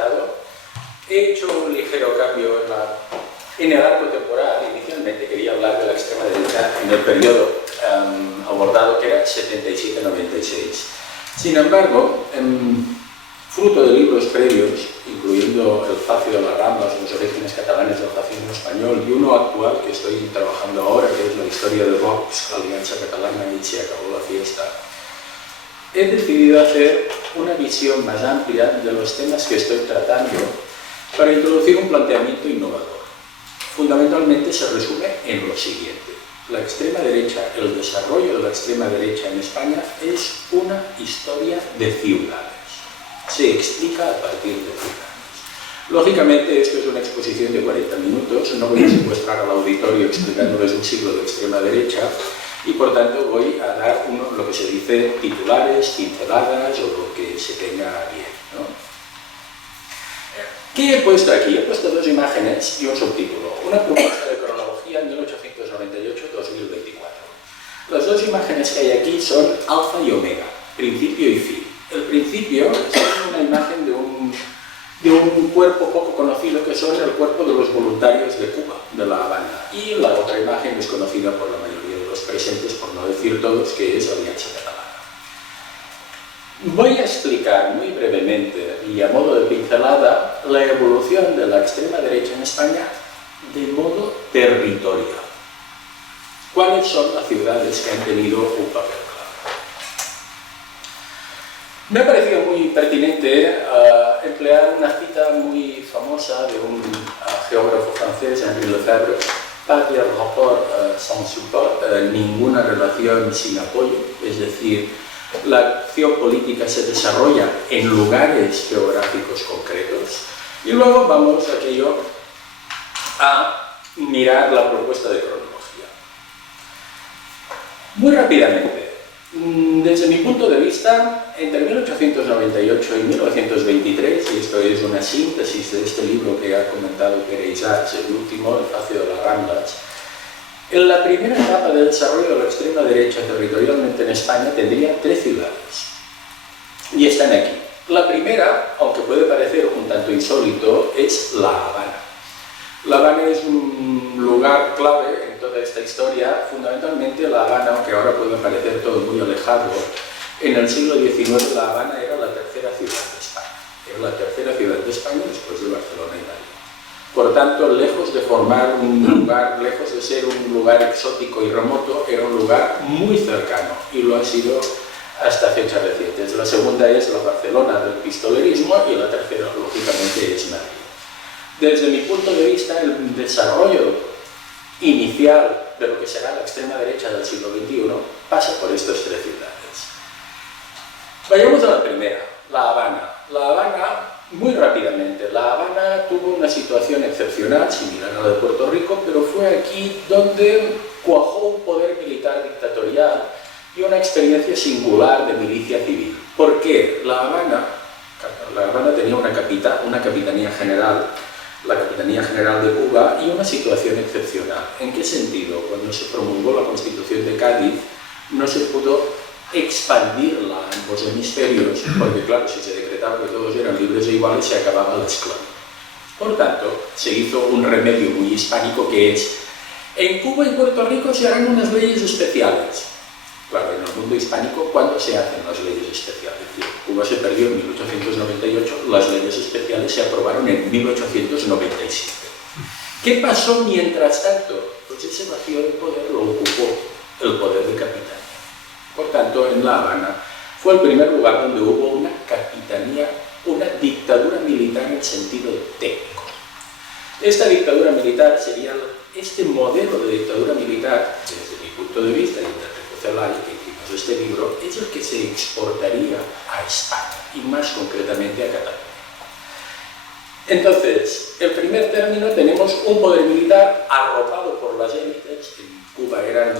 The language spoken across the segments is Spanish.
citado. He hecho un ligero cambio en el arco temporal. Inicialmente quería hablar de la extrema derecha en el periodo abordado, que era 77-96. Sin embargo, fruto de libros previos, incluyendo El Facio de las Ramblas, los orígenes catalanes del fascismo español, y uno actual que estoy trabajando ahora, que es la historia de Vox, Alianza Catalana y Se acabó la fiesta, he decidido hacer una visión más amplia de los temas que estoy tratando para introducir un planteamiento innovador. Fundamentalmente se resume en lo siguiente: la extrema derecha, el desarrollo de la extrema derecha en España es una historia de ciudades. Se explica a partir de ciudades. Lógicamente, esto es una exposición de 40 minutos, no voy a secuestrar al auditorio explicándoles un siglo de extrema derecha, y por tanto voy a dar lo que se dice titulares, pinceladas o lo que se tenga bien, ¿no? ¿Qué he puesto aquí? He puesto dos imágenes y un subtítulo. Una propuesta de cronología 1898-2024. Las dos imágenes que hay aquí son alfa y omega, principio y fin. El principio es una imagen de un cuerpo poco conocido, que son el cuerpo de los voluntarios de Cuba, de La Habana. Y la otra imagen es conocida por la mayoría de los presentes, por no decir todos, que es Alianza Catalana. Voy a explicar muy brevemente y a modo de pincelada la evolución de la extrema derecha en España de modo territorial. ¿Cuáles son las ciudades que han tenido un papel clave? Me ha parecido muy pertinente emplear una cita muy famosa de un geógrafo francés, Henri Lefebvre: pas de rapport sans support, ninguna relación sin apoyo, es decir, la acción política se desarrolla en lugares geográficos concretos. Y luego vamos a mirar la propuesta de cronología. Muy rápidamente, desde mi punto de vista, entre 1898 y 1923, y esto es una síntesis de este libro que ha comentado Pere Isaacs, el último, El Facio de las Ramblas, en la primera etapa del desarrollo de la extrema derecha territorialmente en España tendría tres ciudades, y están aquí. La primera, aunque puede parecer un tanto insólito, es La Habana. La Habana es un lugar clave en toda esta historia. Fundamentalmente La Habana, aunque ahora puede parecer todo muy alejado, en el siglo XIX La Habana era la tercera ciudad de España. Era la tercera ciudad de España después de Barcelona y Madrid. Por tanto, lejos de formar un lugar, lejos de ser un lugar exótico y remoto, era un lugar muy cercano, y lo ha sido hasta fechas recientes. La segunda es la Barcelona del pistolerismo y la tercera, lógicamente, es Madrid. Desde mi punto de vista, el desarrollo inicial de lo que será la extrema derecha del siglo XXI pasa por estas tres ciudades. Vayamos a la primera, La Habana. La Habana, muy rápidamente, La Habana tuvo una situación excepcional, similar a la de Puerto Rico, pero fue aquí donde cuajó un poder militar dictatorial y una experiencia singular de milicia civil. ¿Por qué? La Habana tenía una capitanía general, la Capitanía General de Cuba, y una situación excepcional. ¿En qué sentido? Cuando se promulgó la Constitución de Cádiz, no se pudo expandirla a ambos hemisferios, porque claro, si se decretaba que todos eran libres e iguales, se acababa la esclavitud. Por tanto, se hizo un remedio muy hispánico, que es: en Cuba y Puerto Rico se harán unas leyes especiales. Claro, en el mundo hispánico, ¿cuándo se hacen las leyes especiales? Cuba se perdió en 1898, las leyes especiales se aprobaron en 1897. ¿Qué pasó mientras tanto? Pues ese vacío de poder lo ocupó el poder de capitanía. Por tanto, en La Habana fue el primer lugar donde hubo una capitanía, una dictadura militar en sentido técnico. Esta dictadura militar sería este modelo de dictadura militar, desde mi punto de vista, y que hicimos este libro, es el que se exportaría a España, y más concretamente a Cataluña. Entonces, en primer término, tenemos un poder militar arropado por las élites. En Cuba eran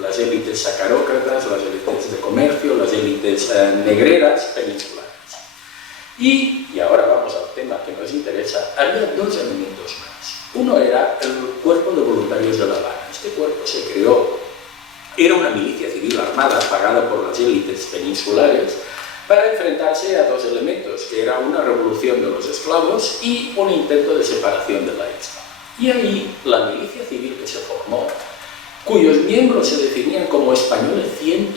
las élites sacarócratas, las élites de comercio, las élites negreras peninsulares. Y ahora vamos al tema que nos interesa, había dos elementos más. Uno era el Cuerpo de Voluntarios de La Habana. Este cuerpo se creó, era una milicia civil armada pagada por las élites peninsulares para enfrentarse a dos elementos, que era una revolución de los esclavos y un intento de separación de la isla. Y ahí la milicia civil que se formó, cuyos miembros se definían como españoles 100%,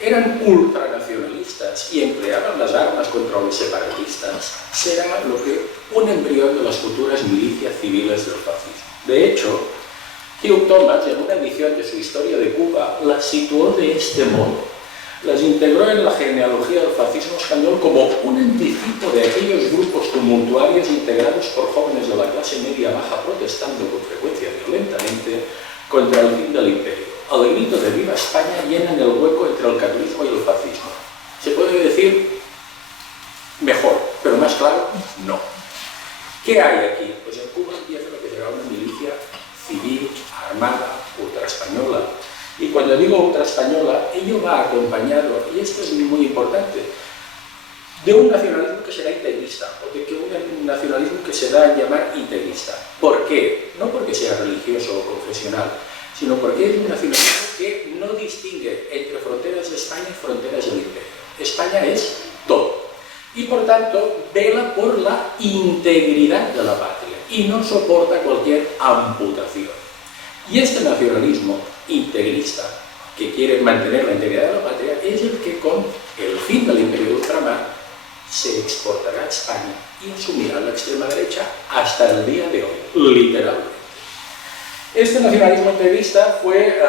eran ultranacionalistas y empleaban las armas contra los separatistas, será lo que un embrión de las futuras milicias civiles del fascismo. De hecho, Hugh Thomas, en una edición de su Historia de Cuba, las situó de este modo. Las integró en la genealogía del fascismo español como un anticipo de aquellos grupos tumultuarios integrados por jóvenes de la clase media baja protestando con frecuencia violentamente contra el fin del imperio. Al grito de ¡Viva España! Llenan el hueco entre el carlismo y el fascismo. ¿Se puede decir mejor, pero más claro? No. ¿Qué hay aquí? Pues en Cuba empieza lo que será una milicia civil, armada, ultraespañola. Y cuando digo ultraespañola, ello va acompañado, y esto es muy importante, de un nacionalismo que será integrista, o de que un nacionalismo que se da a llamar integrista. ¿Por qué? No porque sea religioso o confesional, sino porque es un nacionalismo que no distingue entre fronteras de España y fronteras del imperio. España es todo. Y por tanto, vela por la integridad de la patria y no soporta cualquier amputación. Y este nacionalismo integrista, que quiere mantener la integridad de la patria, es el que con el fin del imperio de ultramar se exportará a España y asumirá la extrema derecha hasta el día de hoy, literalmente. Este nacionalismo integrista fue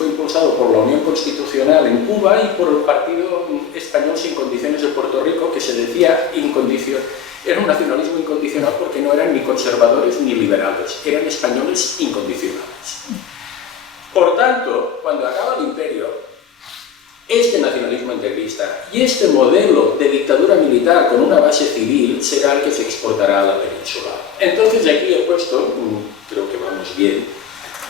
impulsado por la Unión Constitucional en Cuba y por el Partido Español Sin Condiciones de Puerto Rico, que se decía incondicional. Era un nacionalismo incondicional porque no eran ni conservadores ni liberales, eran españoles incondicionales. Por tanto, cuando acaba el imperio, este nacionalismo integrista y este modelo de dictadura militar con una base civil será el que se exportará a la península. Entonces aquí he puesto, creo que vamos bien,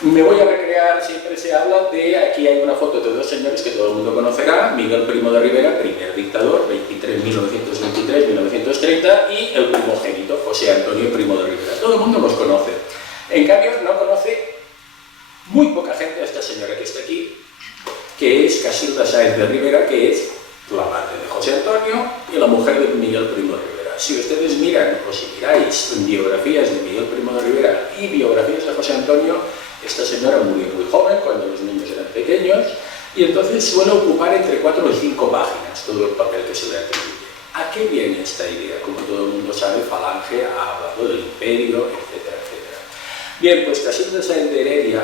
me voy a recrear, siempre se habla de, aquí hay una foto de dos señores que todo el mundo conocerá, Miguel Primo de Rivera, primer dictador, 1923-1930, y el primogénito, José Antonio Primo de Rivera. Todo el mundo los conoce. En cambio, no conoce muy poca gente a esta señora que está aquí, que es Casilda Sáenz de Rivera, que es la madre de José Antonio y la mujer de Miguel Primo de Rivera. Si ustedes miran, o si miráis biografías de Miguel Primo de Rivera y biografías de José Antonio, esta señora murió muy joven, cuando los niños eran pequeños, y entonces suele ocupar entre 4 y 5 páginas todo el papel que se le atribuye. ¿A qué viene esta idea? Como todo el mundo sabe, Falange ha hablado del imperio, etcétera, etcétera. Bien, pues Casilda Sáenz de Heredia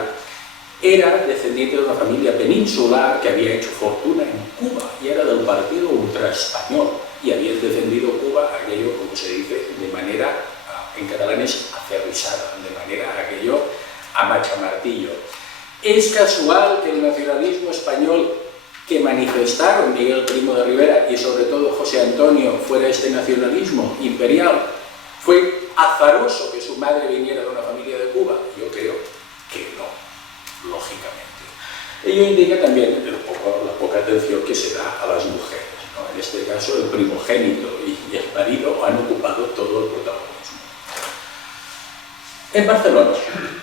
era descendiente de una familia peninsular que había hecho fortuna en Cuba y era del partido ultraespañol y había defendido Cuba, aquello, como se dice, de manera, en catalán es aferrisada, de manera aquello a machamartillo. Es casual que el nacionalismo español que manifestaron Miguel Primo de Rivera y sobre todo José Antonio fuera este nacionalismo imperial. Fue azaroso que su madre viniera de una familia de Cuba. Yo creo que no, lógicamente. Ello indica también la poca atención que se da a las mujeres, ¿no? En este caso el primogénito y el marido han ocupado todo el protagonismo. En Barcelona,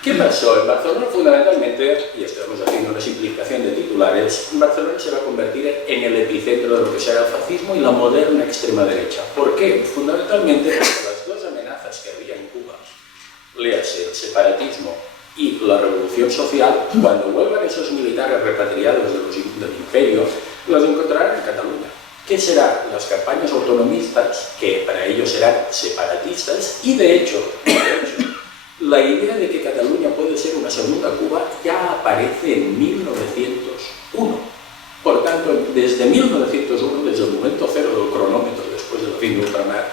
¿qué pasó? En Barcelona fundamentalmente, y estamos haciendo una simplificación de titulares, Barcelona se va a convertir en el epicentro de lo que será el fascismo y la moderna extrema derecha. ¿Por qué? Fundamentalmente porque las dos amenazas que había en Cuba, léase el separatismo y la revolución social, cuando vuelvan esos militares repatriados del imperio, los encontrarán en Cataluña. ¿Qué serán? Las campañas autonomistas, que para ellos serán separatistas, y de hecho, la idea de que Cataluña puede ser una segunda Cuba ya aparece en 1901. Por tanto, desde 1901, desde el momento cero del cronómetro, después del fin de ultramar,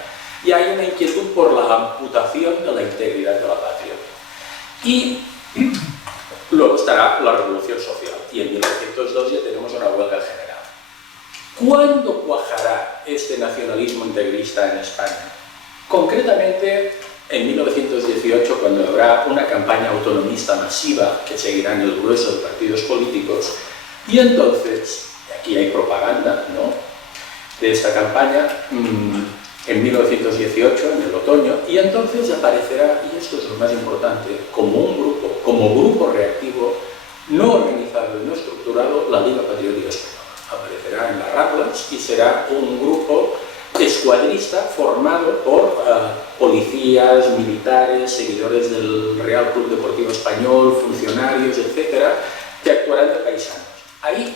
ya hay una inquietud por la amputación de la integridad de la patria. Y luego estará la revolución social, y en 1902 ya tenemos una huelga general. ¿Cuándo cuajará este nacionalismo integrista en España? Concretamente, en 1918, cuando habrá una campaña autonomista masiva que seguirán el grueso de partidos políticos, y entonces, aquí hay propaganda, ¿no?, de esta campaña, en 1918, en el otoño, y entonces aparecerá, y esto es lo más importante, como grupo reactivo, no organizado y no estructurado, la Liga Patriótica Española. aparecerá en las Ramblas y será un grupo escuadrista formado por policías, militares, seguidores del Real Club Deportivo Español, funcionarios, etcétera, que actuarán de paisanos. Ahí,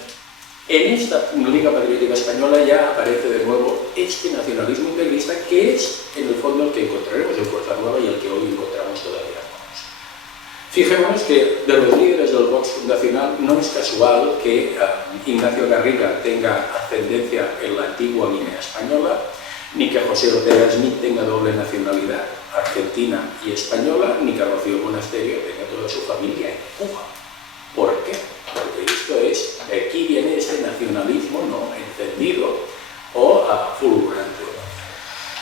en esta Liga Patriótica Española, ya aparece de nuevo este nacionalismo integrista, que es, en el fondo, el que encontraremos en Fuerza Nueva y el que hoy encontramos todavía. Fijémonos que de los líderes del Vox fundacional no es casual que Ignacio Garriga tenga ascendencia en la antigua Guinea Española, ni que José Ortega Smith tenga doble nacionalidad, argentina y española, ni que Rocío Monasterio tenga toda su familia en Cuba. ¿Por qué? Porque esto es, aquí viene este nacionalismo no encendido o fulgurante.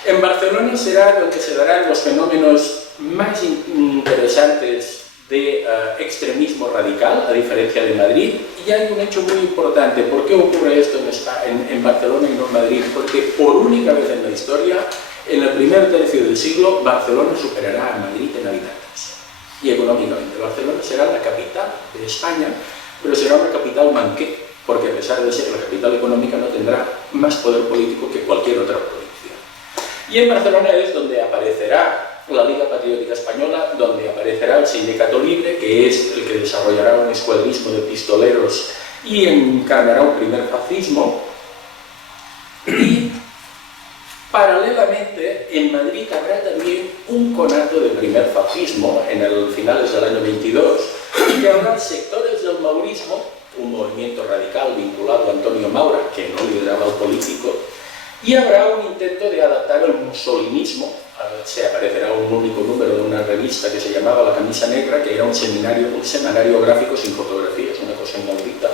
En Barcelona será donde se darán los fenómenos más interesantes de extremismo radical, a diferencia de Madrid, y hay un hecho muy importante. ¿Por qué ocurre esto en Barcelona y no en Madrid? Porque por única vez en la historia, en el primer tercio del siglo, Barcelona superará a Madrid en habitantes. Y económicamente, Barcelona será la capital de España, pero será una capital manqué, porque a pesar de ser la capital económica no tendrá más poder político que cualquier otra provincia. Y en Barcelona es donde aparecerá la Liga Patriótica Española, donde aparecerá el Sindicato Libre, que es el que desarrollará un escuadrismo de pistoleros y encarnará un primer fascismo. Y paralelamente en Madrid habrá también un conato de primer fascismo en el finales del año 22, y habrá sectores del maurismo, un movimiento radical vinculado a Antonio Maura, que no lideraba el político, y habrá un intento de adaptar el mussolinismo. Se aparecerá un único número de una revista que se llamaba La Camisa Negra, que era un semanario gráfico sin fotografías, una cosa inaudita.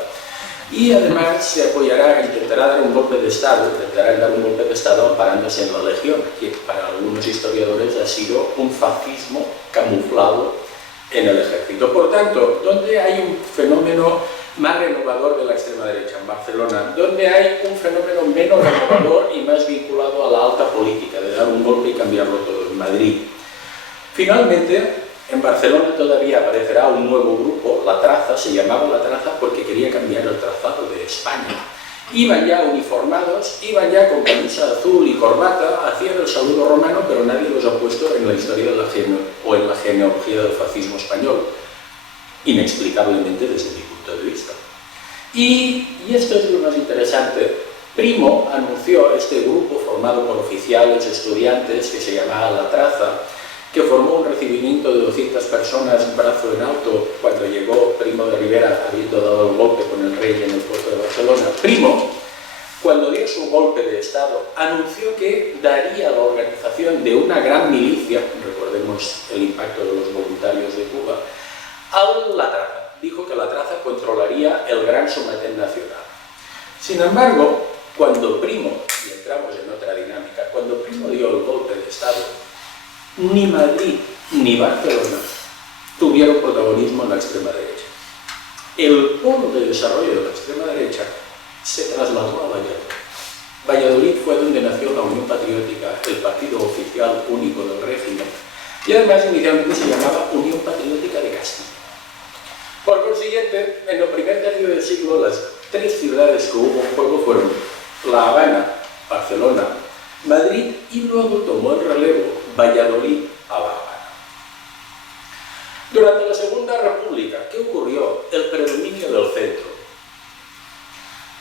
Y además se apoyará, intentará dar un golpe de Estado amparándose en la Legión, que para algunos historiadores ha sido un fascismo camuflado en el ejército. Por tanto, ¿dónde hay un fenómeno más renovador de la extrema derecha? En Barcelona. ¿Dónde hay un fenómeno menos renovador y más vinculado a la alta política, de dar un golpe y cambiarlo todo? En Madrid. Finalmente, en Barcelona todavía aparecerá un nuevo grupo, La Traza. Se llamaba La Traza porque quería cambiar el trazado de España. Iban ya uniformados, iban ya con camisa azul y corbata, hacían el saludo romano, pero nadie los ha puesto en la historia de en la genealogía del fascismo español, inexplicablemente desde mi punto de vista. Y esto es lo más interesante. Primo anunció este grupo formado por oficiales, estudiantes, que se llamaba La Traza, que formó un recibimiento de 200 personas brazo en alto cuando llegó Primo de Rivera, habiendo dado el golpe con el rey en el puerto de Barcelona. Primo, cuando dio su golpe de Estado, anunció que daría la organización de una gran milicia, recordemos el impacto de los voluntarios de Cuba, a La Traza. Dijo que La Traza controlaría el gran sometén nacional. Sin embargo, cuando Primo, y entramos en otra dinámica, cuando Primo dio el golpe de Estado, ni Madrid ni Barcelona tuvieron protagonismo en la extrema derecha. El polo de desarrollo de la extrema derecha se trasladó a Valladolid. Valladolid fue donde nació la Unión Patriótica, el partido oficial único del régimen, y además inicialmente se llamaba Unión Patriótica de Castilla. Por consiguiente, en el primer tercio del siglo, las tres ciudades que hubo en juego fueron La Habana, Barcelona, Madrid, y luego tomó el relevo Valladolid a La Habana. Durante la Segunda República, ¿qué ocurrió? El predominio del centro.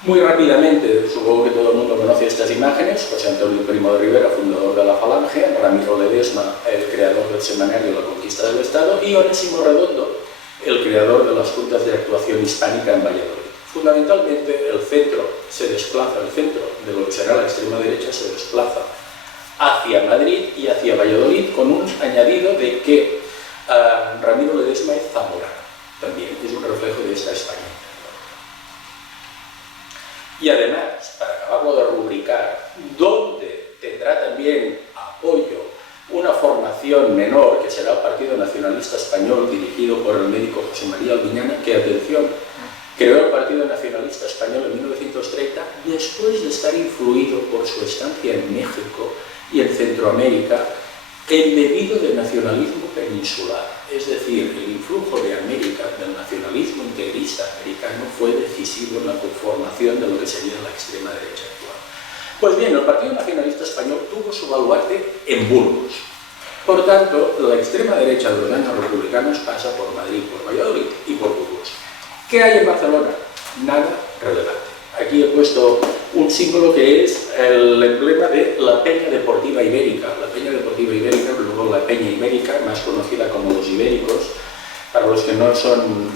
Muy rápidamente, supongo que todo el mundo conoce estas imágenes: José Antonio Primo de Rivera, fundador de la Falange; Ramiro Ledesma, el creador del semanario La Conquista del Estado; y Onésimo Redondo, el creador de las juntas de actuación hispánica en Valladolid. Fundamentalmente, el centro se desplaza, el centro de lo que será la extrema derecha se desplaza hacia Madrid y hacia Valladolid, con un añadido de que Ramiro Ledesma es zamorano, también es un reflejo de esta España. Y además, para acabarlo de rubricar, donde tendrá también apoyo una formación menor, que será el Partido Nacionalista Español, dirigido por el médico José María Albiñana, que, atención, creó el Partido Nacionalista Español en 1930, después de estar influido por su estancia en México y en Centroamérica, embebido de nacionalismo peninsular, es decir, el influjo de América, del nacionalismo integrista vista americano fue decisivo en la conformación de lo que sería la extrema derecha actual. Pues bien, el Partido Nacionalista Español tuvo su baluarte en Burgos. Por tanto, la extrema derecha de los años republicanos pasa por Madrid, por Valladolid y por Burgos. ¿Qué hay en Barcelona? Nada relevante. Aquí he puesto un símbolo que es el emblema de la Peña Deportiva Ibérica. La Peña Deportiva Ibérica, luego la Peña Ibérica, más conocida como los Ibéricos, para los que no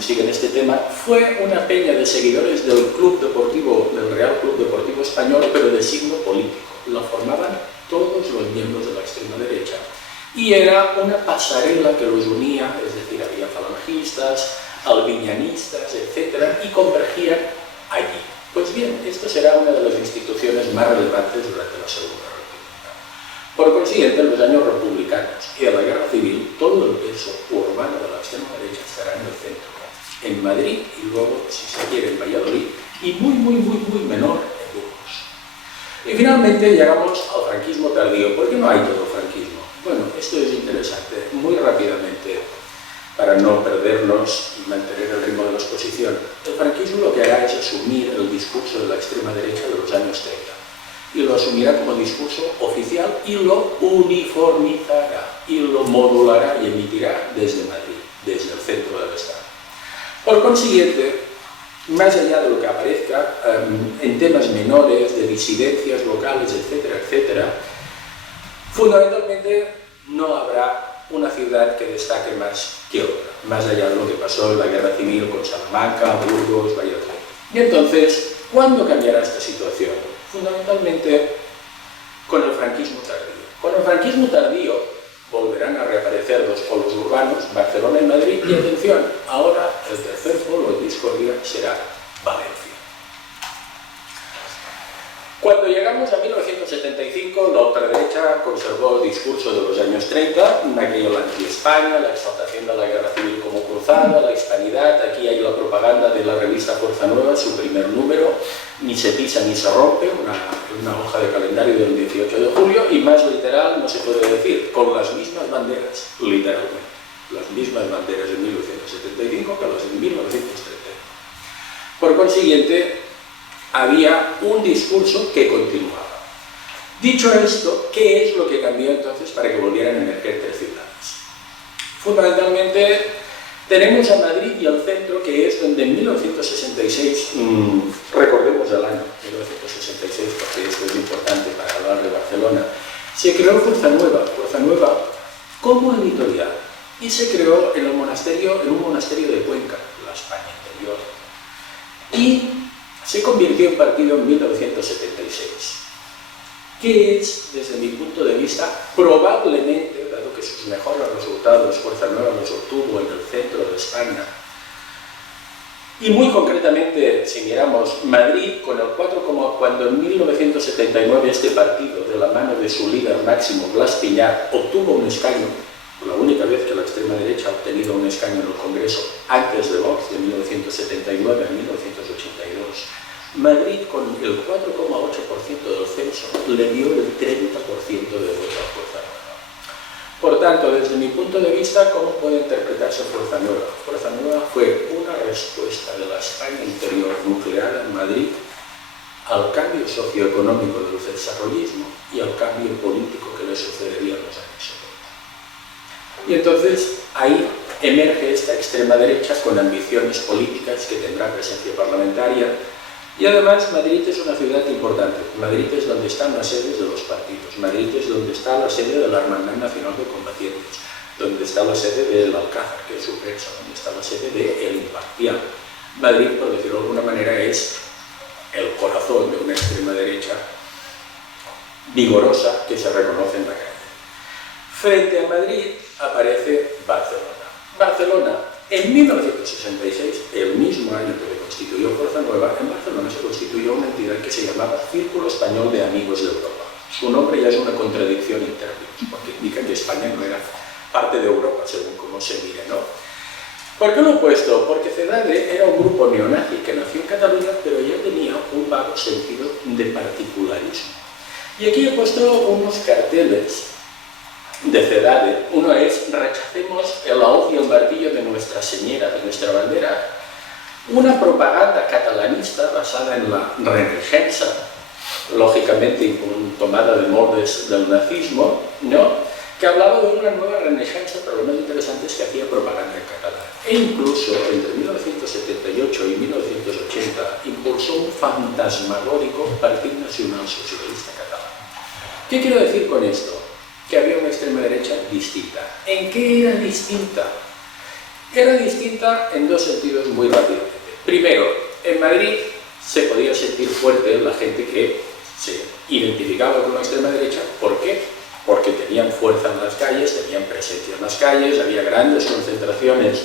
siguen este tema, fue una peña de seguidores del Real Club Deportivo Español, pero de signo político. La formaban todos los miembros de la extrema derecha. Y era una pasarela que los unía, es decir, había falangistas, albiñanistas, etc., y convergían allí. Pues bien, esta será una de las instituciones más relevantes durante la Segunda República. Por consiguiente, en los años republicanos y en la Guerra Civil, todo el peso urbano de la extrema derecha estará en el centro, en Madrid y luego, si se quiere, en Valladolid, y muy menor en Burgos. Y finalmente llegamos al franquismo tardío. ¿Por qué no hay todo franquismo? Bueno, esto es interesante. Muy rápidamente, para no perdernos y mantener el ritmo de la exposición, el franquismo lo que hará es asumir el discurso de la extrema derecha de los años 30 y lo asumirá como discurso oficial y lo uniformizará y lo modulará y emitirá desde Madrid, desde el centro del Estado. Por consiguiente, más allá de lo que aparezca en temas menores, de disidencias locales, etcétera, etcétera, fundamentalmente no habrá una ciudad que destaque más que otra, más allá de lo que pasó en la Guerra Civil con Salamanca, Burgos, Valladolid. Y entonces, ¿cuándo cambiará esta situación? Fundamentalmente con el franquismo tardío. Con el franquismo tardío volverán a reaparecer dos polos urbanos, Barcelona y Madrid, y atención, ahora el tercer polo de discordia será Valencia. Cuando llegamos a 1975, la ultraderecha conservó el discurso de los años 30, aquello la anti-España, la exaltación de la guerra civil como cruzada, la hispanidad. Aquí hay la propaganda de la revista Fuerza Nueva, su primer número, ni se pisa ni se rompe, una hoja de calendario del 18 de julio, y más literal no se puede decir, con las mismas banderas, literalmente, las mismas banderas de 1975 que las de 1930. Por consiguiente, había un discurso que continuaba. Dicho esto, ¿qué es lo que cambió entonces para que volvieran a emerger tres ciudades? Fundamentalmente, tenemos a Madrid y al centro, que es donde en 1966, recordemos el año 1966, porque esto es importante para hablar de Barcelona, se creó Fuerza Nueva como editorial, y se creó en un monasterio de Cuenca, la España interior, y se convirtió en partido en 1976, que es, desde mi punto de vista, probablemente, dado que sus mejores resultados Fuerza Nueva los obtuvo en el centro de España, y muy concretamente, si miramos Madrid, con el 4, cuando en 1979 este partido, de la mano de su líder máximo, Blas Piñar, obtuvo un escaño, la única vez que la extrema derecha ha obtenido un escaño en el Congreso antes de Vox, de 1979 a 1982, Madrid, con el 4,8% del censo, le dio el 30% de voto a Fuerza Nueva. Por tanto, desde mi punto de vista, ¿cómo puede interpretarse Fuerza Nueva? Fuerza Nueva fue una respuesta de la España interior nucleada en Madrid al cambio socioeconómico del desarrollismo y al cambio político que le sucedería en los años 70. Y entonces ahí emerge esta extrema derecha con ambiciones políticas que tendrá presencia parlamentaria. Y además Madrid es una ciudad importante. Madrid es donde están las sedes de los partidos. Madrid es donde está la sede de la Hermandad Nacional de Combatientes, donde está la sede del Alcázar, que es su prensa, donde está la sede de El Imparcial. Madrid, por decirlo de alguna manera, es el corazón de una extrema derecha vigorosa que se reconoce en la calle. Frente a Madrid aparece Barcelona. Barcelona, en 1966, el mismo año que se constituyó Fuerza Nueva, en Barcelona se constituyó una entidad que se llamaba Círculo Español de Amigos de Europa. Su nombre ya es una contradicción en términos, porque indica que España no era parte de Europa, según como se mire, ¿no? ¿Por qué lo he puesto? Porque CEDADE era un grupo neonazi que nació en Cataluña, pero ya tenía un vago sentido de particularismo. Y aquí he puesto unos carteles de CEDADE. Uno es: rechacemos el hoz y el martillo de nuestra señora, de nuestra bandera, una propaganda catalanista basada en la Renaixença, lógicamente tomada de moldes del nazismo, ¿no?, que hablaba de una nueva Renaixença, pero lo más interesante es que hacía propaganda en catalán. E incluso entre 1978 y 1980 impulsó un fantasmagórico Partido Nacional Socialista Catalán. ¿Qué quiero decir con esto? Que había una extrema derecha distinta. ¿En qué era distinta? Era distinta en dos sentidos muy rápidamente. Primero, en Madrid se podía sentir fuerte la gente que se identificaba con la extrema derecha. ¿Por qué? Porque tenían fuerza en las calles, tenían presencia en las calles, había grandes concentraciones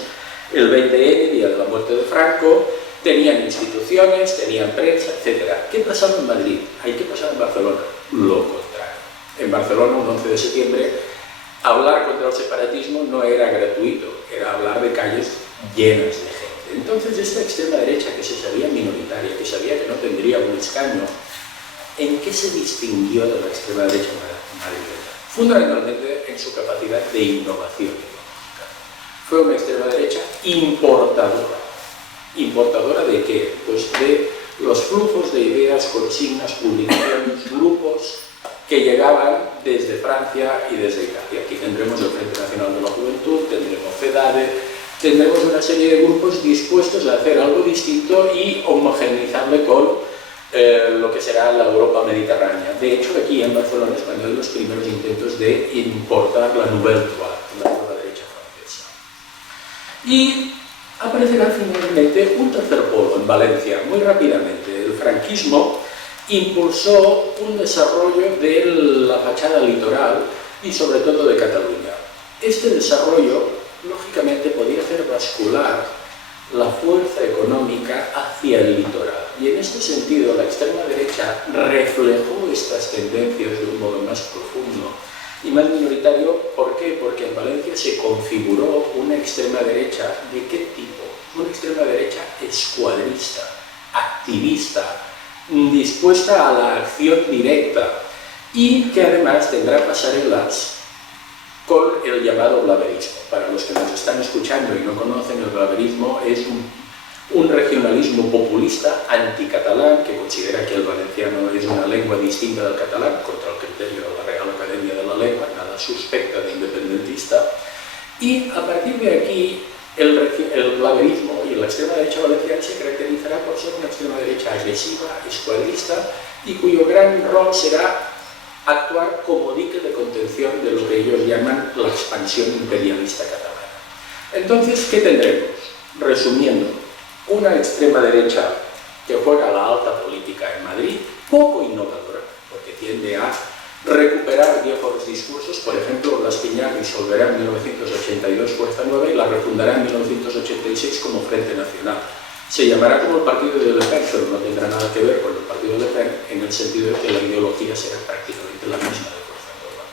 el 20N, día de la muerte de Franco, tenían instituciones, tenían prensa, etc. ¿Qué pasaba en Madrid? ¿Qué pasaba en Barcelona? Lo contrario. En Barcelona, un 11 de septiembre, hablar contra el separatismo no era gratuito, era hablar de calles llenas de gente. Entonces, esta extrema derecha, que se sabía minoritaria, que sabía que no tendría un escaño, ¿en qué se distinguió de la extrema derecha madrileña? Fundamentalmente en su capacidad de innovación económica. Fue una extrema derecha importadora. ¿Importadora de qué? Pues de los flujos de ideas, consignas, publicaciones, grupos que llegaban desde Francia y desde Italia. Aquí tendremos el Frente Nacional de la Juventud, tendremos FEDADE, tendremos una serie de grupos dispuestos a hacer algo distinto y homogeneizarle con lo que será la Europa mediterránea. De hecho, aquí en Barcelona es cuando hay los primeros intentos de importar la Nouvelle Droite, la nueva derecha francesa. Y aparecerá finalmente un tercer polo en Valencia, muy rápidamente. El franquismo impulsó un desarrollo de la fachada litoral y sobre todo de Cataluña. Este desarrollo, lógicamente, podía hacer bascular la fuerza económica hacia el litoral. Y en este sentido, la extrema derecha reflejó estas tendencias de un modo más profundo y más minoritario. ¿Por qué? Porque en Valencia se configuró una extrema derecha. ¿De qué tipo? Una extrema derecha escuadrista, activista, dispuesta a la acción directa y que además tendrá pasarelas con el llamado blaverismo. Para los que nos están escuchando y no conocen, el blaverismo es un regionalismo populista anticatalán que considera que el valenciano es una lengua distinta del catalán, contra el criterio de la Real Academia de la Lengua, nada suspecta de independentista. Y a partir de aquí, el blaverismo y la extrema derecha valenciana se caracterizará por ser una extrema derecha agresiva, escuadrista, y cuyo gran rol será actuar como dique de contención de lo que ellos llaman la expansión imperialista catalana. Entonces, ¿qué tendremos? Resumiendo, una extrema derecha que juega a la alta política en Madrid, poco innovadora, porque tiende a recuperar viejos discursos. Por ejemplo, Blas Piñar disolverá en 1982 Fuerza Nueva y la refundará en 1986 como Frente Nacional. Se llamará como el partido de Le Pen, pero no tendrá nada que ver con el partido de Le Pen, en el sentido de que la ideología será prácticamente la misma de Fuerza Nueva.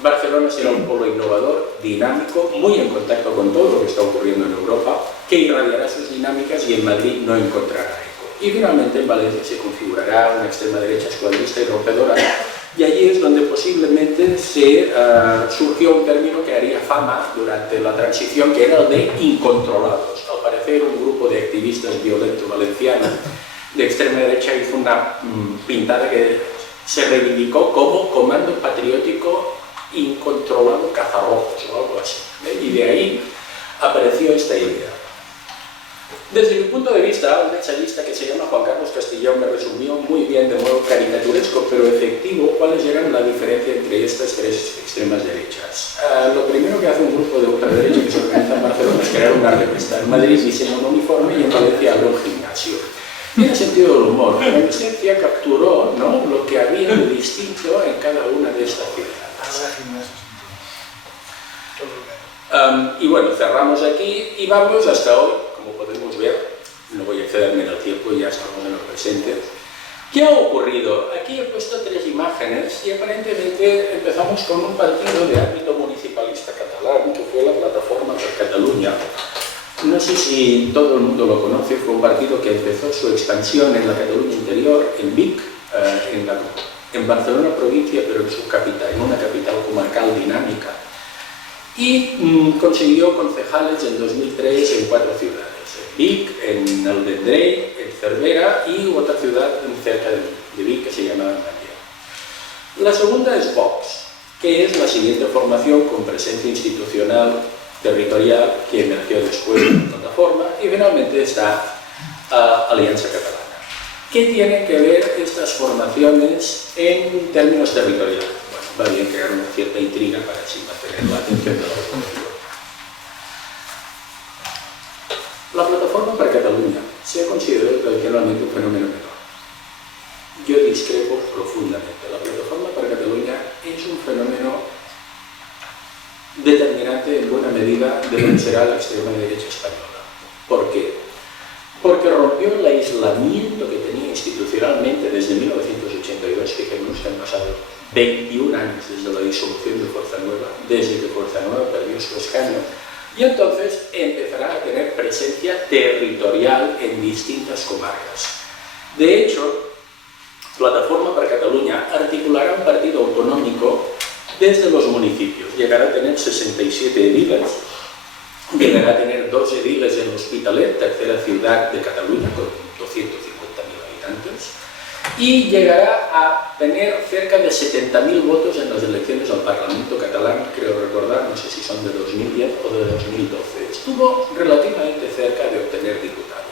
Barcelona será un polo innovador, dinámico, muy en contacto con todo lo que está ocurriendo en Europa, que irradiará sus dinámicas y en Madrid no encontrará eco. Y finalmente en Valencia se configurará una extrema derecha escuadrista y rompedora, y allí es donde posiblemente surgió un término que haría fama durante la transición, que era el de incontrolados. Al parecer, un grupo de activistas violentos valencianos de extrema derecha hizo una pintada que se reivindicó como Comando Patriótico Incontrolado Cazarrojos o algo así. Y de ahí apareció esta idea. Desde mi punto de vista, un ensayista que se llama Juan Carlos Castillón me resumió muy bien, de modo caricaturesco pero efectivo, cuáles eran la diferencia entre estas tres extremas derechas. Lo primero que hace un grupo de ultraderecha que se organiza en Barcelona es crear una revista. En Madrid diseña un uniforme y en Valencia abre un gimnasio. Tiene sentido del humor. En esencia capturó, ¿no?, lo que había de distinto en cada una de estas ciudades. Y bueno, cerramos aquí y vamos hasta hoy. Como podemos ver, no voy a excederme en el tiempo, ya estamos en el presente. ¿Qué ha ocurrido? Aquí he puesto tres imágenes y aparentemente empezamos con un partido de ámbito municipalista catalán, que fue la Plataforma per Catalunya. No sé si todo el mundo lo conoce, fue un partido que empezó su expansión en la Cataluña interior, en Vic, en Barcelona provincia, pero en su capital, en una capital comarcal dinámica. y consiguió concejales en 2003 en 4 ciudades, en Vic, en el Vendrell, en Cervera y otra ciudad cerca de Vic que se llama Manlleu. La segunda es Vox, que es la siguiente formación con presencia institucional territorial que emergió después de la plataforma, y finalmente está Alianza Catalana. ¿Qué tienen que ver estas formaciones en términos territoriales? Bueno, va bien crear una cierta intriga para así mantener la atención de la audiencia. La Plataforma per Catalunya se ha considerado tradicionalmente un fenómeno menor. Yo discrepo profundamente. La Plataforma per Catalunya es un fenómeno determinante en buena medida de lo que será la extrema derecha española. ¿Por qué? Porque rompió el aislamiento que tenía institucionalmente desde 1982, fijémonos que han pasado 21 años desde la disolución de Fuerza Nueva, desde que Fuerza Nueva perdió su escaño, y entonces empezará a tener presencia territorial en distintas comarcas. De hecho, Plataforma per Catalunya articulará un partido autonómico desde los municipios. Llegará a tener 67 ediles, llegará a tener 2 ediles en L'Hospitalet, tercera ciudad de Cataluña, con 250.000 habitantes, y llegará a tener cerca de 70.000 votos en las elecciones al Parlamento catalán, creo recordar, no sé si son de 2010 o de 2012. Estuvo relativamente cerca de obtener diputados.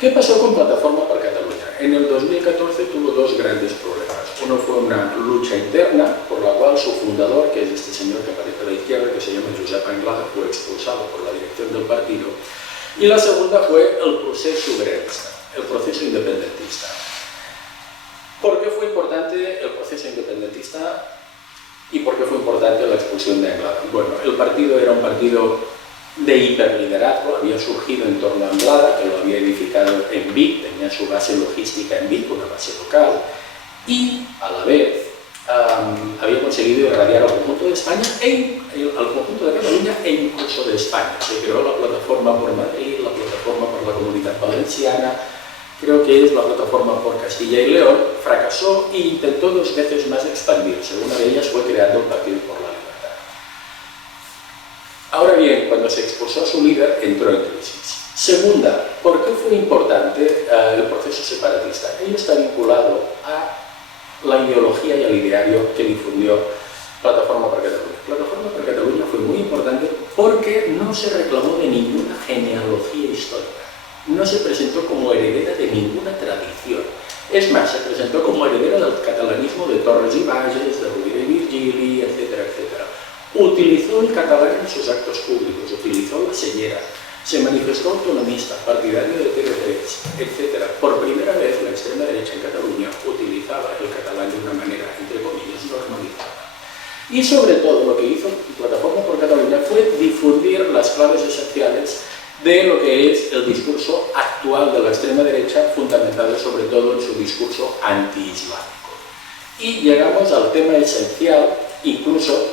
¿Qué pasó con Plataforma per Catalunya? En el 2014 tuvo 2 grandes problemas. Uno fue una lucha interna, por la cual su fundador, que es este señor que aparece a la izquierda, que se llama Josep Anglada, fue expulsado por la dirección del partido. Y la segunda fue el proceso soberanista, el proceso independentista. ¿Por qué fue importante el proceso independentista y por qué fue importante la expulsión de Anglada? Bueno, el partido era un partido de hiperliderazgo, había surgido en torno a Anglada, que lo había edificado en Vic, tenía su base logística en Vic, una base local, y a la vez había conseguido irradiar al conjunto de España, al conjunto de Cataluña e incluso de España. Se creó la Plataforma por Madrid, la Plataforma por la Comunidad Valenciana, creo que es la Plataforma por Castilla y León, fracasó e intentó 2 veces más expandirse. Una de ellas fue creando el Partido por la Libertad. Ahora bien, cuando se expulsó a su líder, entró en crisis. Segunda, ¿por qué fue importante el proceso separatista? Ello está vinculado a la ideología y al ideario que difundió Plataforma per Catalunya. Plataforma per Catalunya fue muy importante porque no se reclamó de ninguna genealogía histórica. No se presentó como heredera de ninguna tradición. Es más, se presentó como heredera del catalanismo de Torres y Bages, de Rovira y Virgili, etcétera, etcétera. Utilizó el catalán en sus actos públicos, utilizó la señera, se manifestó autonomista, partidario de TV3, etc. Por primera vez la extrema derecha en Cataluña utilizaba el catalán de una manera, entre comillas, normalizada. Y sobre todo lo que hizo Plataforma por Catalunya fue difundir las claves esenciales de lo que es el discurso actual de la extrema derecha, fundamentado sobre todo en su discurso anti-islámico. Y llegamos al tema esencial, incluso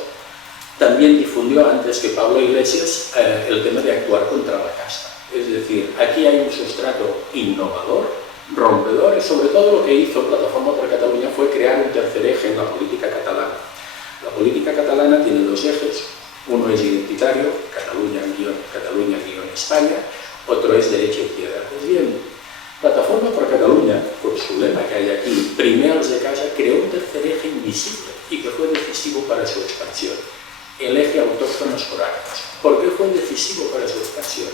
también difundió antes que Pablo Iglesias el tema de actuar contra la casta. Es decir, aquí hay un sustrato innovador, rompedor, y sobre todo lo que hizo Plataforma per Catalunya fue crear un tercer eje en la política catalana. La política catalana tiene 2 ejes, uno es identitario, Cataluña-España, otro es derecha-izquierda. Pues bien, Plataforma per Catalunya, con su lema que hay aquí, primer als de casa, creó un tercer eje invisible y que fue decisivo para su expansión. El eje autóctonos foráneos. ¿Por qué fue decisivo para su expansión?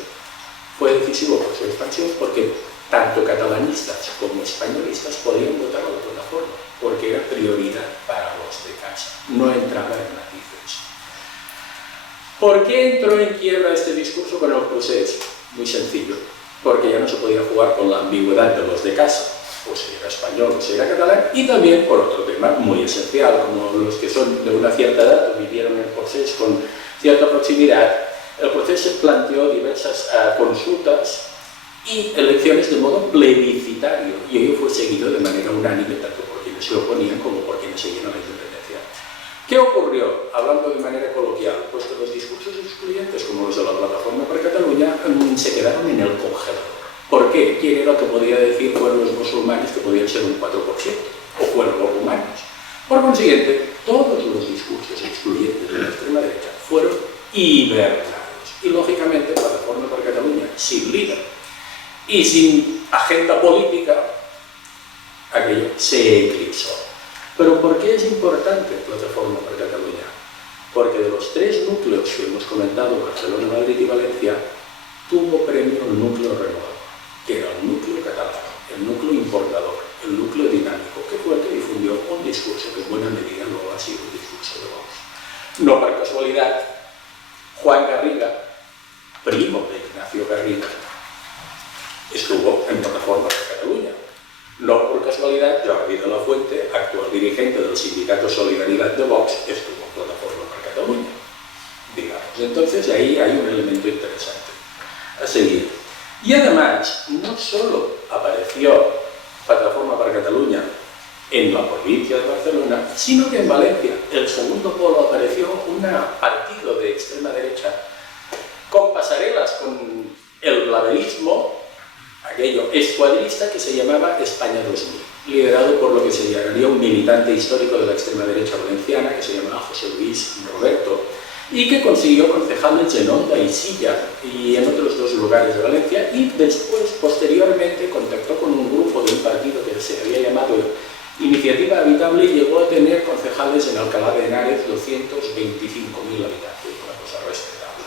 Fue decisivo para su expansión porque tanto catalanistas como españolistas podían votar a la plataforma, porque era prioridad para los de casa, no entraba en matices. ¿Por qué entró en quiebra este discurso con el procés? Muy sencillo, porque ya no se podía jugar con la ambigüedad de los de casa, o si era español o si era catalán, y también por otro tema muy esencial, como los que son de una cierta edad o vivieron el proceso con cierta proximidad. El proceso planteó diversas consultas y elecciones de modo plebiscitario, y ello fue seguido de manera unánime tanto por quienes se oponían como por quienes seguían la independencia. ¿Qué ocurrió? Hablando de manera coloquial, pues que los discursos excluyentes como los de la Plataforma per Catalunya se quedaron en el congelador. ¿Por qué? ¿Quién era el que podía decir fueron los musulmanes, que podían ser un 4%, o fueron los rumanos? Por consiguiente, todos los discursos excluyentes de la extrema derecha fueron hibernados. Y lógicamente, Plataforma per Catalunya, sin líder y sin agenda política, aquello se eclipsó. Pero ¿por qué es importante Plataforma per Catalunya? Porque de los tres núcleos que hemos comentado, Barcelona, Madrid y Valencia, tuvo premio el núcleo renovador, que era el núcleo catalán, el núcleo importador, el núcleo dinámico, que fue el que difundió un discurso que en buena medida luego ha sido un discurso de Vox. No por casualidad, Juan Garriga, primo de Ignacio Garriga, estuvo en Plataforma per Catalunya. No por casualidad, Jordi de la Fuente, actual dirigente del sindicato Solidaridad de Vox, estuvo en Plataforma per Catalunya, digamos. Entonces ahí hay un elemento interesante a seguir. Y además, no solo apareció Plataforma per Catalunya en la provincia de Barcelona, sino que en Valencia, el segundo polo, apareció un partido de extrema derecha con pasarelas con el blaverismo, aquello escuadrista, que se llamaba España 2000, liderado por lo que se llamaría un militante histórico de la extrema derecha valenciana, que se llamaba José Luis Roberto, y que consiguió concejales en Onda y Silla y en otros dos lugares de Valencia, y después, posteriormente, contactó con un grupo de un partido que se había llamado Iniciativa Habitable y llegó a tener concejales en Alcalá de Henares 225.000 habitantes, una cosa respetable.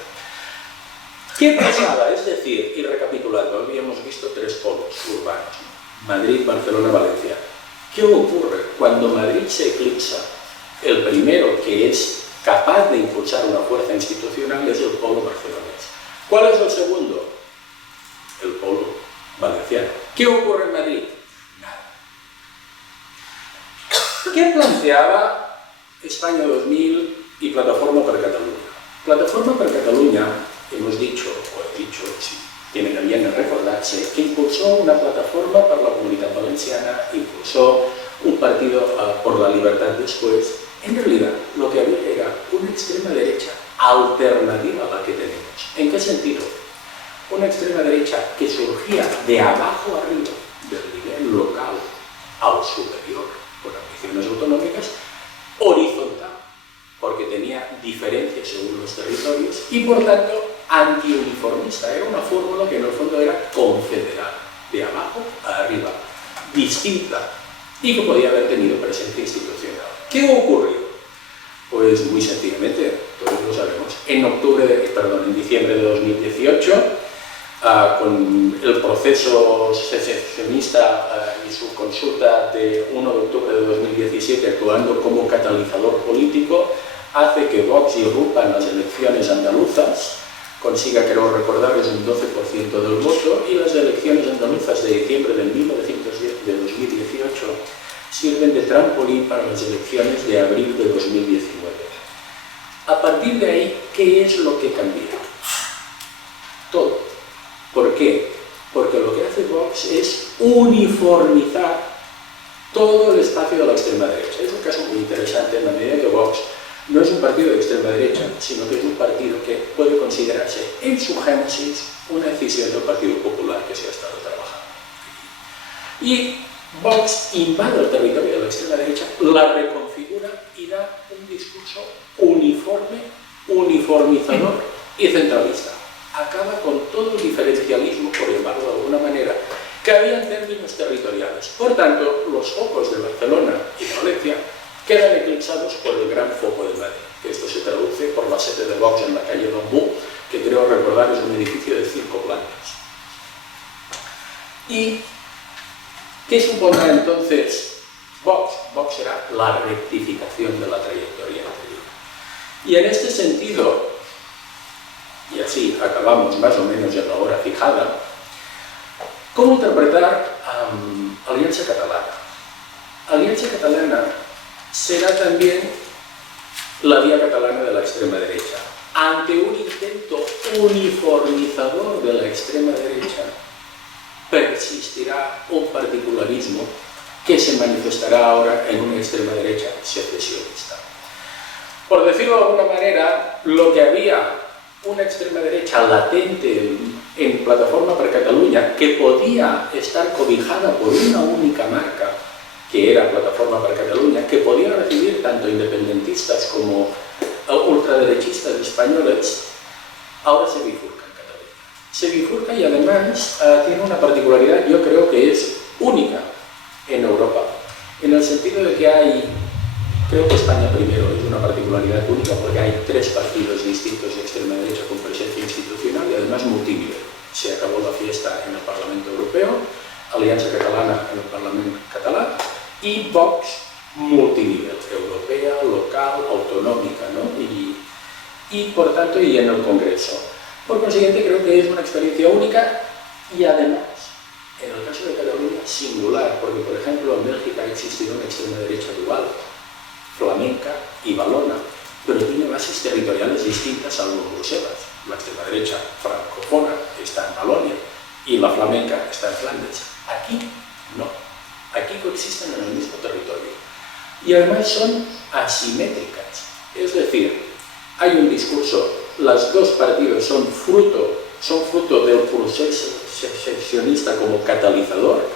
¿Qué pasaba? Es decir, y recapitulando, habíamos visto tres polos urbanos, Madrid, Barcelona, Valencia. ¿Qué ocurre cuando Madrid se eclipsa? El primero que es capaz de impulsar una fuerza institucional es el polo barcelonés. ¿Cuál es el segundo? El polo valenciano. ¿Qué ocurre en Madrid? Nada. ¿Qué planteaba España 2000 y Plataforma per Catalunya? Plataforma per Catalunya, hemos dicho, o he dicho, si tienen a bien recordarse, que impulsó una plataforma para la Comunidad Valenciana, impulsó un partido por la libertad después. En realidad, lo que había era una extrema derecha alternativa a la que tenemos. ¿En qué sentido? Una extrema derecha que surgía de abajo arriba, del nivel local al superior, con ambiciones autonómicas, horizontal, porque tenía diferencias según los territorios y, por tanto, antiuniformista. Era una fórmula que en el fondo era confederal, de abajo a arriba, distinta, y que podía haber tenido presencia institucional. ¿Qué ocurrió? Pues muy sencillamente, todos lo sabemos, en diciembre de 2018, con el proceso secesionista y su consulta de 1 de octubre de 2017 actuando como catalizador político, hace que Vox irrumpa en las elecciones andaluzas, consiga, creo recordar, es un 12% del voto, y las elecciones andaluzas de diciembre de 2018 sirven de trampolín para las elecciones de abril de 2019. A partir de ahí, ¿qué es lo que cambia? Todo. ¿Por qué? Porque lo que hace Vox es uniformizar todo el espacio de la extrema derecha. Es un caso muy interesante en la medida que Vox no es un partido de extrema derecha, sino que es un partido que puede considerarse en su génesis una decisión del Partido Popular que se ha estado trabajando. Y Vox invade el territorio de la extrema derecha, la reconfigura y da un discurso uniforme, uniformizador y centralista. Acaba con todo el diferencialismo, por llamarlo de alguna manera, que había en términos territoriales. Por tanto, los focos de Barcelona y de Valencia quedan eclipsados por el gran foco de Madrid, que esto se traduce por la sede de Vox en la calle Bambú, que creo recordar es un edificio de 5 plantas. ¿Y qué supondrá entonces Vox? Vox será la rectificación de la trayectoria anterior. Y en este sentido, y así acabamos más o menos en la hora fijada, ¿cómo interpretar Alianza Catalana? Alianza Catalana será también la vía catalana de la extrema derecha. Ante un intento uniformizador de la extrema derecha, persistirá un particularismo que se manifestará ahora en una extrema derecha secesionista. Por decirlo de alguna manera, lo que había una extrema derecha latente en Plataforma per Catalunya, que podía estar cobijada por una única marca, que era Plataforma per Catalunya, que podía recibir tanto independentistas como ultraderechistas españoles ahora se bifurcan cada vez. Se bifurca y además tiene una particularidad, yo creo que es única en Europa, en el sentido de que hay, creo que España primero es una particularidad única porque hay 3 partidos distintos de extrema derecha con presencia institucional y además multinivel. Se acabó la fiesta en el Parlamento Europeo, Alianza Catalana en el Parlamento catalán y Vox multinivel, europea, local, autonómica, ¿no? Y por tanto, y en el Congreso. Por consiguiente, creo que es una experiencia única y además, en el caso de Cataluña, singular, porque por ejemplo en Bélgica ha existido una extrema derecha dual, flamenca y valona, pero tiene bases territoriales distintas a Bruselas. La extrema derecha francófona está en Valonia y la flamenca está en Flandes. Aquí no, aquí coexisten en el mismo territorio y además son asimétricas, es decir, hay un discurso, los 2 partidos son fruto del proceso secesionista como catalizador.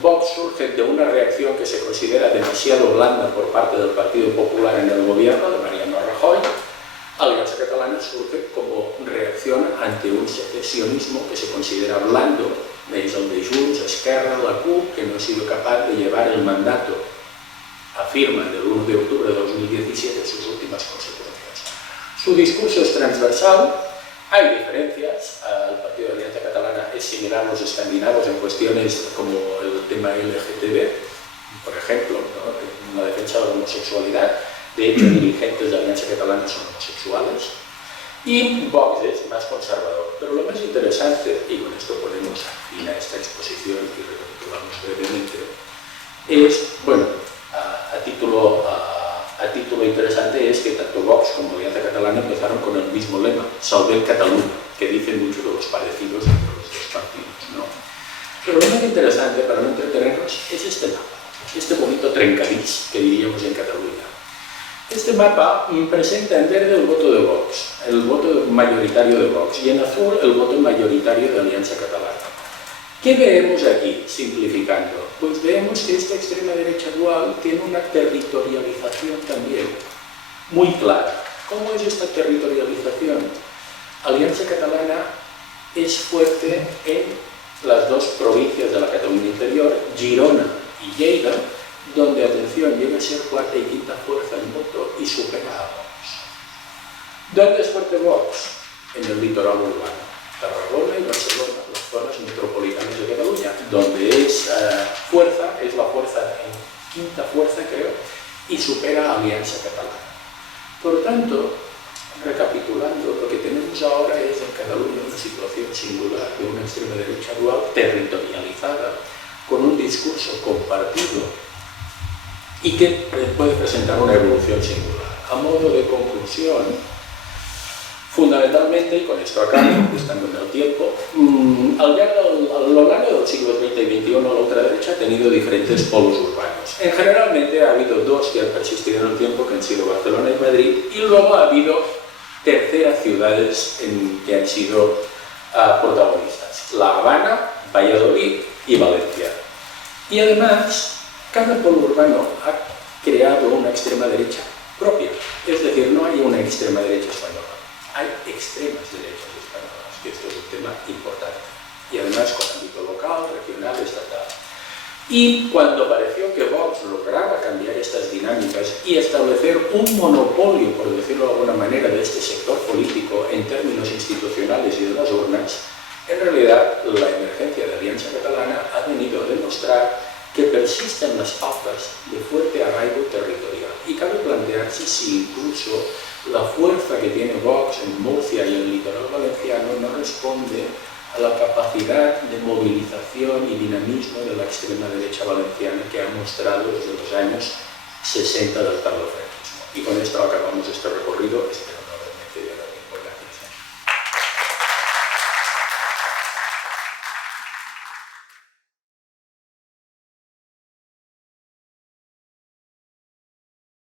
Vox surge de una reacción que se considera demasiado blanda por parte del Partido Popular en el gobierno de Mariano Rajoy. Alianza Catalana surge como reacción ante un secesionismo que se considera blando, desde el de Junts, Esquerra, la CUP, que no ha sido capaz de llevar el mandato, afirman del 1 de octubre de 2017 sus últimas consecuencias. Su discurso es transversal, hay diferencias, el Partido de Alianza Catalana es similar a los escandinavos en cuestiones como el tema LGTB, por ejemplo, ¿no? En la defensa de la homosexualidad. De hecho, dirigentes de Alianza Catalana son homosexuales. Y Vox es más conservador. Pero lo más interesante, y con esto ponemos fin a esta exposición y recapitulamos brevemente, es, bueno, a título interesante es que tanto Vox como Alianza Catalana empezaron con el mismo lema, Salvem Catalunya, que dice mucho de los parecidos entre los 2 partidos, ¿no? Pero lo más interesante, para no entretenernos, es este mapa, este bonito trencadís que diríamos en Cataluña. Este mapa presenta en verde el voto de Vox, el voto mayoritario de Vox, y en azul el voto mayoritario de Alianza Catalana. ¿Qué vemos aquí, simplificando? Pues vemos que esta extrema derecha dual tiene una territorialización también muy clara. ¿Cómo es esta territorialización? Alianza Catalana es fuerte en las 2 provincias de la Cataluña interior, Girona y Lleida, donde, atención, llega a ser 4ª y 5ª fuerza en voto y supera a Vox. ¿Dónde es fuerte Vox? En el litoral urbano, Tarragona y Barcelona, las zonas metropolitanas de Cataluña, donde es la fuerza en 5ª fuerza, creo, y supera a Alianza Catalana. Por tanto, recapitulando, lo que tenemos ahora es en Cataluña una situación singular de una extrema derecha dual territorializada, con un discurso compartido y que puede presentar una evolución singular. A modo de conclusión, fundamentalmente, y con esto acabo, estando en el tiempo, a lo largo de los siglos XX y XXI la ultraderecha ha tenido diferentes polos urbanos. Generalmente ha habido 2 que han persistido en el tiempo, que han sido Barcelona y Madrid, y luego ha habido terceras ciudades que han sido protagonistas: La Habana, Valladolid y Valencia. Y además, cada polo urbano ha creado una extrema derecha propia, es decir, no hay una extrema derecha española, hay extremas derechas españolas, que esto es un tema importante, y además con ámbito local, regional, estatal. Y cuando pareció que Vox lograba cambiar estas dinámicas y establecer un monopolio, por decirlo de alguna manera, de este sector político en términos institucionales y de las urnas, en realidad la emergencia de Alianza Catalana ha venido a demostrar que persisten las pautas de fuerte arraigo territorial. Y cabe plantearse si incluso la fuerza que tiene Vox en Murcia y en el litoral valenciano no responde a la capacidad de movilización y dinamismo de la extrema derecha valenciana que ha mostrado desde los años 60 del tardofranquismo. Y con esto acabamos este recorrido.